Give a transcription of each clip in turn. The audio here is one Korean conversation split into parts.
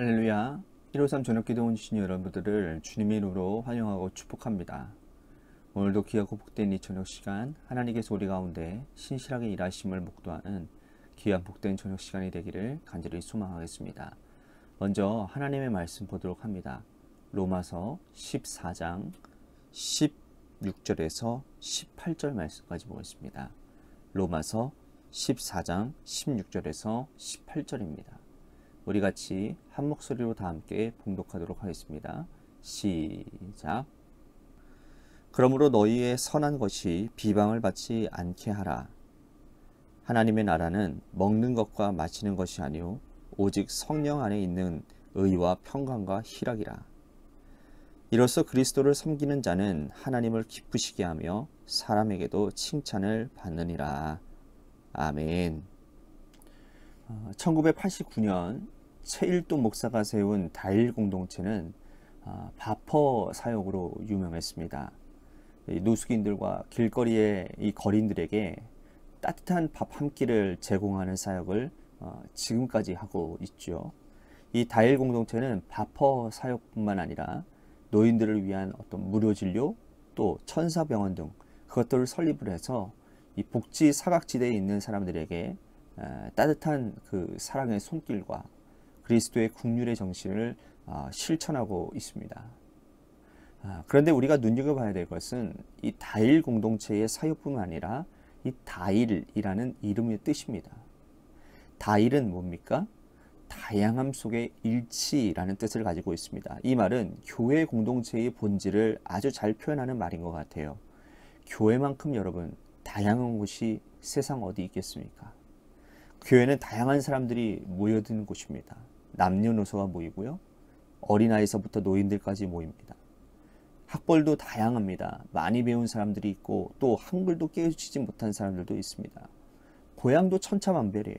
할렐루야. 153 저녁기도 온 주신 여러분들을 주님의 이름으로 환영하고 축복합니다. 오늘도 귀하고 복된 이 저녁 시간 하나님의 소리 가운데 신실하게 일하심을 목도하는 귀한 복된 저녁 시간이 되기를 간절히 소망하겠습니다. 먼저 하나님의 말씀 보도록 합니다. 로마서 14장 16절에서 18절 말씀까지 보겠습니다. 로마서 14장 16절에서 18절입니다. 우리 같이 한 목소리로 다 함께 봉독하도록 하겠습니다. 시작. 그러므로 너희의 선한 것이 비방을 받지 않게 하라. 하나님의 나라는 먹는 것과 마시는 것이 아니요 오직 성령 안에 있는 의와 평강과 희락이라. 이로써 그리스도를 섬기는 자는 하나님을 기쁘시게 하며 사람에게도 칭찬을 받느니라. 아멘. 1989년 최일도 목사가 세운 다일 공동체는 바퍼 사역으로 유명했습니다. 노숙인들과 길거리의 이 거린들에게 따뜻한 밥 한 끼를 제공하는 사역을 지금까지 하고 있죠. 이 다일 공동체는 바퍼 사역뿐만 아니라 노인들을 위한 어떤 무료 진료, 또 천사병원 등 그것들을 설립을 해서 이 복지 사각지대에 있는 사람들에게 따뜻한 그 사랑의 손길과 그리스도의 국률의 정신을 실천하고 있습니다. 그런데 우리가 눈여겨봐야 될 것은 이 다일 공동체의 사역뿐만 아니라 이 다일이라는 이름의 뜻입니다. 다일은 뭡니까? 다양함 속의 일치라는 뜻을 가지고 있습니다. 이 말은 교회 공동체의 본질을 아주 잘 표현하는 말인 것 같아요. 교회만큼 여러분 다양한 곳이 세상 어디 있겠습니까? 교회는 다양한 사람들이 모여드는 곳입니다. 남녀노소가 모이고요. 어린아이서부터 노인들까지 모입니다. 학벌도 다양합니다. 많이 배운 사람들이 있고 또 한글도 깨우치지 못한 사람들도 있습니다. 고향도 천차만별이에요.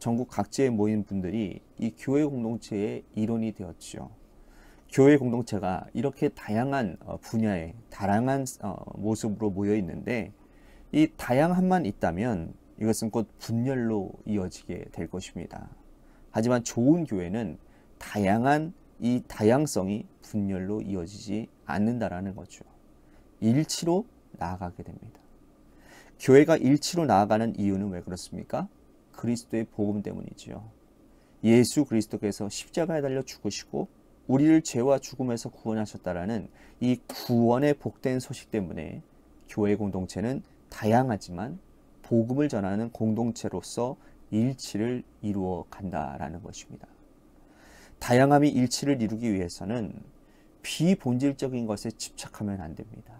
전국 각지에 모인 분들이 이 교회 공동체의 일원이 되었죠. 교회 공동체가 이렇게 다양한 분야의 다양한 모습으로 모여 있는데 이 다양함만 있다면 이것은 곧 분열로 이어지게 될 것입니다. 하지만 좋은 교회는 다양한 이 다양성이 분열로 이어지지 않는다라는 거죠. 일치로 나아가게 됩니다. 교회가 일치로 나아가는 이유는 왜 그렇습니까? 그리스도의 복음 때문이지요. 예수 그리스도께서 십자가에 달려 죽으시고 우리를 죄와 죽음에서 구원하셨다라는 이 구원의 복된 소식 때문에 교회 공동체는 다양하지만 복음을 전하는 공동체로서 일치를 이루어 간다라는 것입니다. 다양함이 일치를 이루기 위해서는 비본질적인 것에 집착하면 안 됩니다.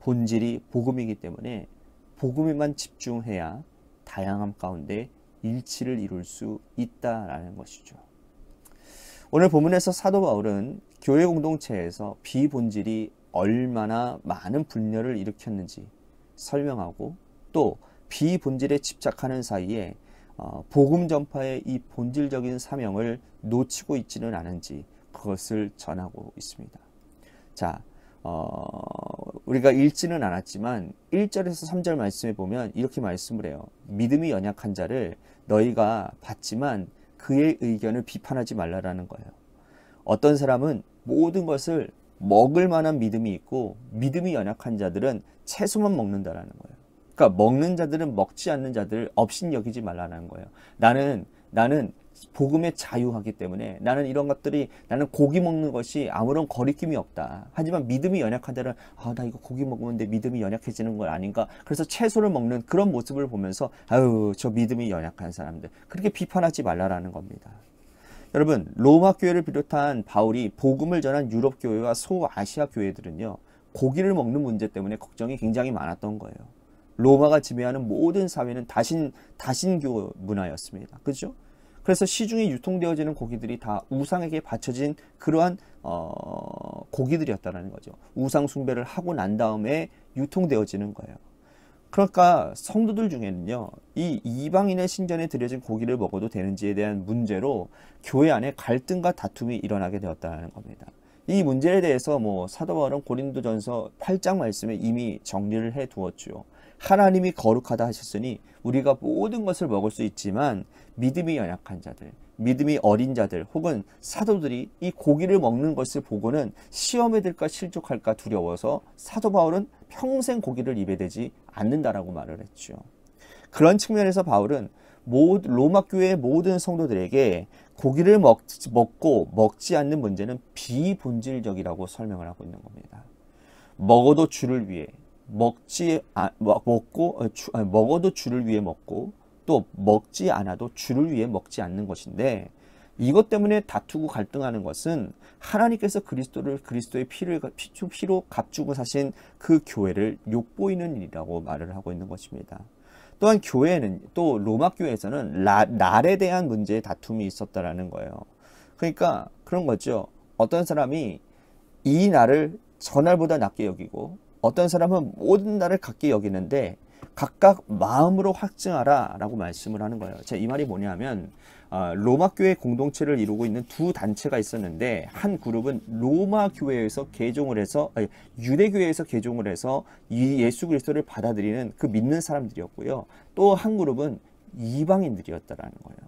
본질이 복음이기 때문에 복음에만 집중해야 다양함 가운데 일치를 이룰 수 있다라는 것이죠. 오늘 본문에서 사도 바울은 교회 공동체에서 비본질이 얼마나 많은 분열을 일으켰는지 설명하고 또 비본질에 집착하는 사이에 복음 전파의 이 본질적인 사명을 놓치고 있지는 않은지 그것을 전하고 있습니다. 자, 우리가 읽지는 않았지만 1절에서 3절 말씀에 보면 이렇게 말씀을 해요. 믿음이 연약한 자를 너희가 봤지만 그의 의견을 비판하지 말라라는 거예요. 어떤 사람은 모든 것을 먹을 만한 믿음이 있고 믿음이 연약한 자들은 채소만 먹는다라는 거예요. 그러니까 먹는 자들은 먹지 않는 자들을 업신여기지 말라는 거예요. 나는 복음에 자유하기 때문에 나는 이런 것들이 나는 고기 먹는 것이 아무런 거리낌이 없다. 하지만 믿음이 연약한 자는 나 이거 고기 먹으면 내 믿음이 연약해지는 건 아닌가. 그래서 채소를 먹는 그런 모습을 보면서 아유 저 믿음이 연약한 사람들 그렇게 비판하지 말라라는 겁니다. 여러분 로마 교회를 비롯한 바울이 복음을 전한 유럽 교회와 소아시아 교회들은요 고기를 먹는 문제 때문에 걱정이 굉장히 많았던 거예요. 로마가 지배하는 모든 사회는 다신교 문화였습니다. 그렇죠? 그래서 시중에 유통되어지는 고기들이 다 우상에게 바쳐진 그러한 고기들이었다는 거죠. 우상 숭배를 하고 난 다음에 유통되어지는 거예요. 그러니까 성도들 중에는요, 이 이방인의 신전에 드려진 고기를 먹어도 되는지에 대한 문제로 교회 안에 갈등과 다툼이 일어나게 되었다는 겁니다. 이 문제에 대해서 사도 바울은 고린도전서 8장 말씀에 이미 정리를 해 두었죠. 하나님이 거룩하다 하셨으니 우리가 모든 것을 먹을 수 있지만 믿음이 연약한 자들, 믿음이 어린 자들 혹은 사도들이 이 고기를 먹는 것을 보고는 시험에 들까 실족할까 두려워서 사도 바울은 평생 고기를 입에 대지 않는다라고 말을 했죠. 그런 측면에서 바울은 로마 교회의 모든 성도들에게 고기를 먹고 먹지 않는 문제는 비본질적이라고 설명을 하고 있는 겁니다. 먹어도 주를 위해 먹어도 주를 위해 먹고 또 먹지 않아도 주를 위해 먹지 않는 것인데, 이것 때문에 다투고 갈등하는 것은 하나님께서 그리스도의 피로 값주고 사신 그 교회를 욕보이는 일이라고 말을 하고 있는 것입니다. 또한 교회는 또 로마 교회에서는 날에 대한 문제의 다툼이 있었다라는 거예요. 그러니까 그런 거죠. 어떤 사람이 이 날을 전날보다 낮게 여기고 어떤 사람은 모든 날을 같게 여기는데 각각 마음으로 확증하라 라고 말씀을 하는 거예요. 이 말이 뭐냐면 로마 교회 공동체를 이루고 있는 두 단체가 있었는데, 한 그룹은 로마 교회에서 개종을 해서 유대교회에서 개종을 해서 예수 그리스도를 받아들이는 그 믿는 사람들이었고요. 또 한 그룹은 이방인들이었다라는 거예요.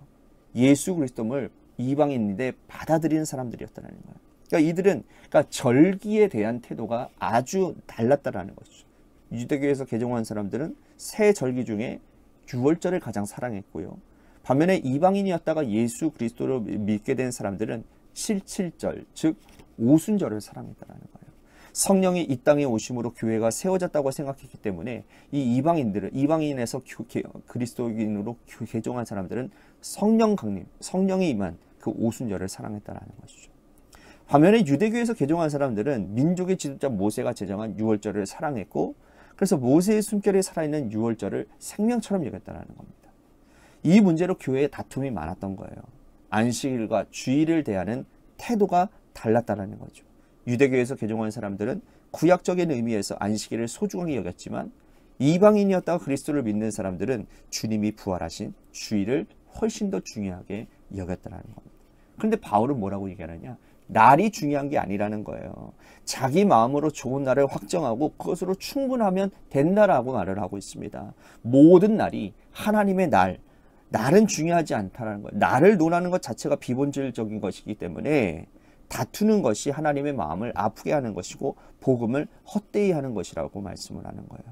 예수 그리스도를 이방인인데 받아들이는 사람들이었다는 거예요. 그러니까 이들은 절기에 대한 태도가 아주 달랐다라는 것이죠. 유대교에서 개종한 사람들은 새 절기 중에 유월절을 가장 사랑했고요. 반면에 이방인이었다가 예수 그리스도를 믿게 된 사람들은 7.7절, 즉 오순절을 사랑했다는 거예요. 성령이 이 땅에 오심으로 교회가 세워졌다고 생각했기 때문에 이 이방인에서 그리스도인으로 개종한 사람들은 성령이 임한 그 오순절을 사랑했다는 것이죠. 반면에 유대교에서 개종한 사람들은 민족의 지도자 모세가 제정한 유월절을 사랑했고, 그래서 모세의 숨결에 살아있는 유월절을 생명처럼 여겼다는 겁니다. 이 문제로 교회에 다툼이 많았던 거예요. 안식일과 주일을 대하는 태도가 달랐다는 거죠. 유대교에서 개종한 사람들은 구약적인 의미에서 안식일을 소중하게 여겼지만, 이방인이었다가 그리스도를 믿는 사람들은 주님이 부활하신 주일을 훨씬 더 중요하게 여겼다는 겁니다. 그런데 바울은 뭐라고 얘기하느냐? 날이 중요한 게 아니라는 거예요. 자기 마음으로 좋은 날을 확정하고 그것으로 충분하면 된다라고 말을 하고 있습니다. 모든 날이 하나님의 날은 중요하지 않다는 거예요. 날을 논하는 것 자체가 비본질적인 것이기 때문에 다투는 것이 하나님의 마음을 아프게 하는 것이고 복음을 헛되이 하는 것이라고 말씀을 하는 거예요.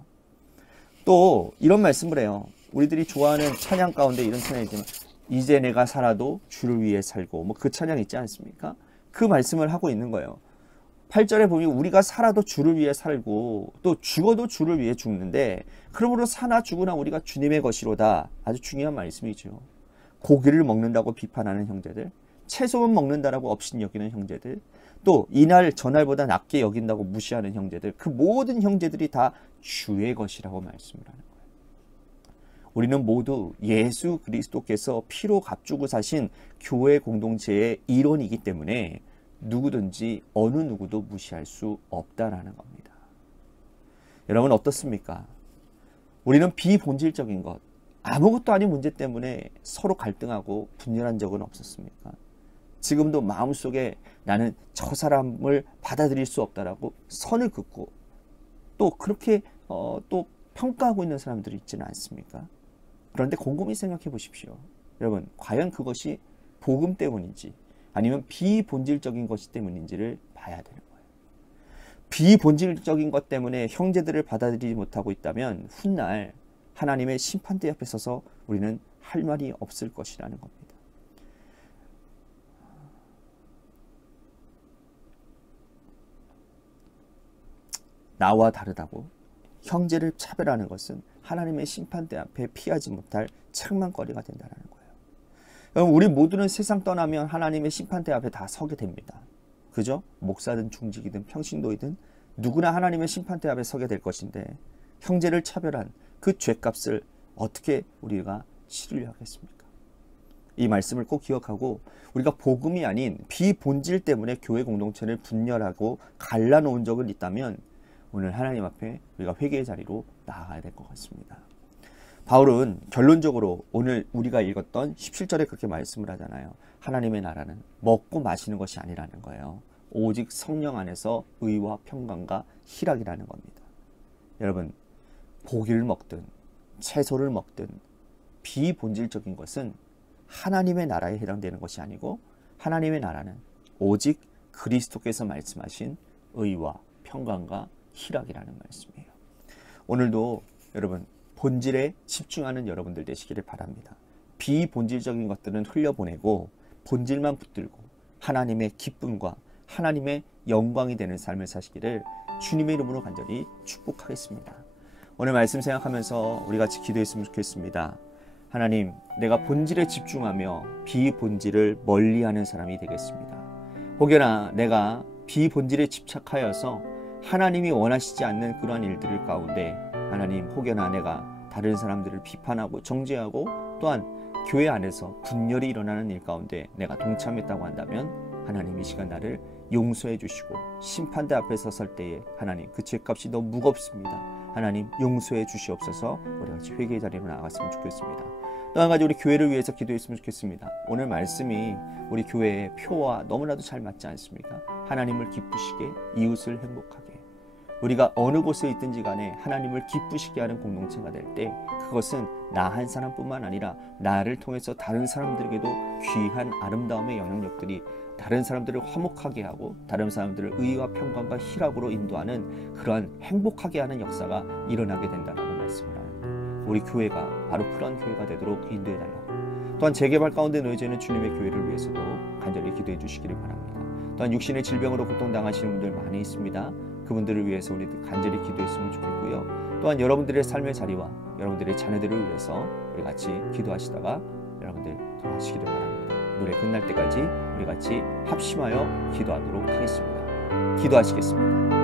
또 이런 말씀을 해요. 우리들이 좋아하는 찬양 가운데 이런 찬양이 있지만, 이제 내가 살아도 주를 위해 살고, 그 찬양 있지 않습니까? 그 말씀을 하고 있는 거예요. 8절에 보면 우리가 살아도 주를 위해 살고 또 죽어도 주를 위해 죽는데, 그러므로 사나 죽으나 우리가 주님의 것이로다. 아주 중요한 말씀이죠. 고기를 먹는다고 비판하는 형제들, 채소만 먹는다라고 업신여기는 형제들, 또 이날 저날보다 낮게 여긴다고 무시하는 형제들, 그 모든 형제들이 다 주의 것이라고 말씀을 하는 거예요. 우리는 모두 예수 그리스도께서 피로 값주고 사신 교회 공동체의 일원이기 때문에 누구든지 어느 누구도 무시할 수 없다라는 겁니다. 여러분 어떻습니까? 우리는 비본질적인 것, 아무것도 아닌 문제 때문에 서로 갈등하고 분열한 적은 없었습니까? 지금도 마음속에 나는 저 사람을 받아들일 수 없다라고 선을 긋고 또 그렇게 또 평가하고 있는 사람들이 있지는 않습니까? 그런데 곰곰이 생각해 보십시오. 여러분, 과연 그것이 복음 때문인지 아니면 비본질적인 것이 때문인지를 봐야 되는 거예요. 비본질적인 것 때문에 형제들을 받아들이지 못하고 있다면 훗날 하나님의 심판대 앞에 서서 우리는 할 말이 없을 것이라는 겁니다. 나와 다르다고 형제를 차별하는 것은 하나님의 심판대 앞에 피하지 못할 책망거리가 된다는 거예요. 여러분, 우리 모두는 세상 떠나면 하나님의 심판대 앞에 다 서게 됩니다. 그죠? 목사든 중직이든 평신도이든 누구나 하나님의 심판대 앞에 서게 될 것인데, 형제를 차별한 그 죄값을 어떻게 우리가 치르려 하겠습니까? 이 말씀을 꼭 기억하고 우리가 복음이 아닌 비본질 때문에 교회 공동체를 분열하고 갈라놓은 적은 있다면 오늘 하나님 앞에 우리가 회개의 자리로 나아가야 될 것 같습니다. 바울은 결론적으로 오늘 우리가 읽었던 17절에 그렇게 말씀을 하잖아요. 하나님의 나라는 먹고 마시는 것이 아니라는 거예요. 오직 성령 안에서 의와 평강과 희락이라는 겁니다. 여러분, 고기를 먹든 채소를 먹든 비본질적인 것은 하나님의 나라에 해당되는 것이 아니고 하나님의 나라는 오직 그리스도께서 말씀하신 의와 평강과 희락이라는 말씀이에요. 오늘도 여러분 본질에 집중하는 여러분들 되시기를 바랍니다. 비본질적인 것들은 흘려보내고 본질만 붙들고 하나님의 기쁨과 하나님의 영광이 되는 삶을 사시기를 주님의 이름으로 간절히 축복하겠습니다. 오늘 말씀 생각하면서 우리 같이 기도했으면 좋겠습니다. 하나님, 내가 본질에 집중하며 비본질을 멀리하는 사람이 되겠습니다. 혹여나 내가 비본질에 집착하여서 하나님이 원하시지 않는 그러한 일들을 가운데 하나님, 혹여나 내가 다른 사람들을 비판하고 정죄하고 또한 교회 안에서 분열이 일어나는 일 가운데 내가 동참했다고 한다면 하나님 이 시간 나를 용서해 주시고 심판대 앞에 섰을 때에 하나님 그 죄값이 너무 무겁습니다. 하나님 용서해 주시옵소서. 우리 같이 회개의 자리로 나아갔으면 좋겠습니다. 또 한 가지 우리 교회를 위해서 기도했으면 좋겠습니다. 오늘 말씀이 우리 교회의 표와 너무나도 잘 맞지 않습니까? 하나님을 기쁘시게, 이웃을 행복하게. 우리가 어느 곳에 있든지 간에 하나님을 기쁘시게 하는 공동체가 될 때 그것은 나 한 사람뿐만 아니라 나를 통해서 다른 사람들에게도 귀한 아름다움의 영향력들이 다른 사람들을 화목하게 하고 다른 사람들을 의와 평강과 희락으로 인도하는 그러한 행복하게 하는 역사가 일어나게 된다라고 말씀을 하는데 우리 교회가 바로 그런 교회가 되도록 인도해 달라고. 또한 재개발 가운데 놓여져 있는 주님의 교회를 위해서도 간절히 기도해 주시기를 바랍니다. 또한 육신의 질병으로 고통당하시는 분들 많이 있습니다. 그분들을 위해서 우리 간절히 기도했으면 좋겠고요. 또한 여러분들의 삶의 자리와 여러분들의 자녀들을 위해서 우리 같이 기도하시다가 여러분들 돌아가시기를 바랍니다. 노래 끝날 때까지 우리 같이 합심하여 기도하도록 하겠습니다. 기도하시겠습니다.